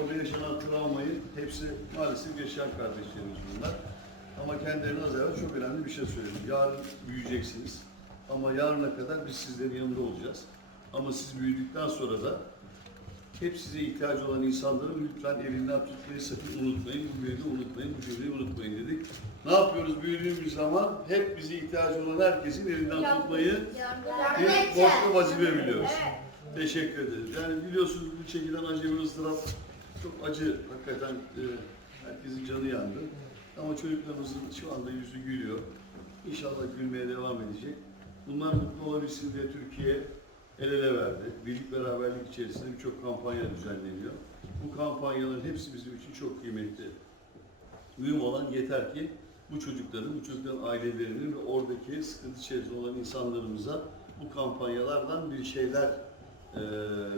Orada yaşanan travmayı hepsi maalesef yaşayan kardeşlerimiz bunlar. Ama kendilerine az evvel çok önemli bir şey söyledim. Yarın büyüyeceksiniz. Ama yarına kadar biz sizlerin yanında olacağız. Ama siz büyüdükten sonra da hep size ihtiyacı olan insanların lütfen elinden tutmayı sakın unutmayın. Bu cümleyi unutmayın, bu cümleyi unutmayın dedik. Ne yapıyoruz büyüdüğümüz zaman? Hep bize ihtiyacı olan herkesin elinden tutmayı bir borçlu vazife biliyoruz. Teşekkür ederiz. Yani biliyorsunuz bu çekilen acı bir ızdırap çok acı hakikaten e, herkesin canı yandı. Ama çocuklarımızın şu anda yüzü gülüyor. İnşallah gülmeye devam edecek. Bunlar mutlu olabilsin diye Türkiye el ele verdi. Birlik beraberlik içerisinde birçok kampanya düzenleniyor. Bu kampanyaların hepsi bizim için çok kıymetli. Mühim olan yeter ki bu çocukların, bu çocukların ailelerinin ve oradaki sıkıntı içerisinde olan insanlarımıza bu kampanyalardan bir şeyler e,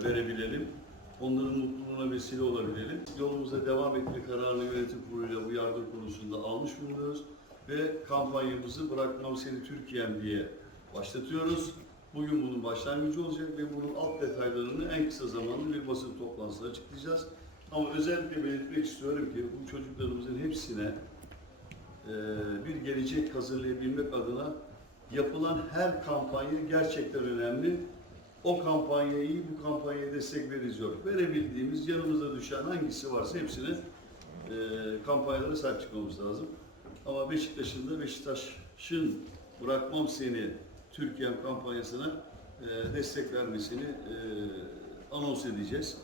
verebilelim. Onların mutluluğuna vesile olabilelim. Yolumuza devam etme kararını yönetim kuruluyla bu yardım konusunda almış bulunuyoruz. Ve kampanyamızı Bırakmam Seni Türkiye'm diye başlatıyoruz. Bugün bunun başlangıcı olacak ve bunun alt detaylarını en kısa zamanda bir basın toplantısında açıklayacağız. Ama özellikle belirtmek istiyorum ki bu çocuklarımızın hepsine e, bir gelecek hazırlayabilmek adına yapılan her kampanya gerçekten önemli. O kampanyayı, bu kampanyaya destek veririz yok. Verebildiğimiz, yanımıza düşen hangisi varsa hepsini e, kampanyalara sahip çıkmamız lazım. Ama Beşiktaş'ın da Beşiktaş'ın Bırakmam Seni Türkiye'm kampanyasına e, destek vermesini e, anons edeceğiz.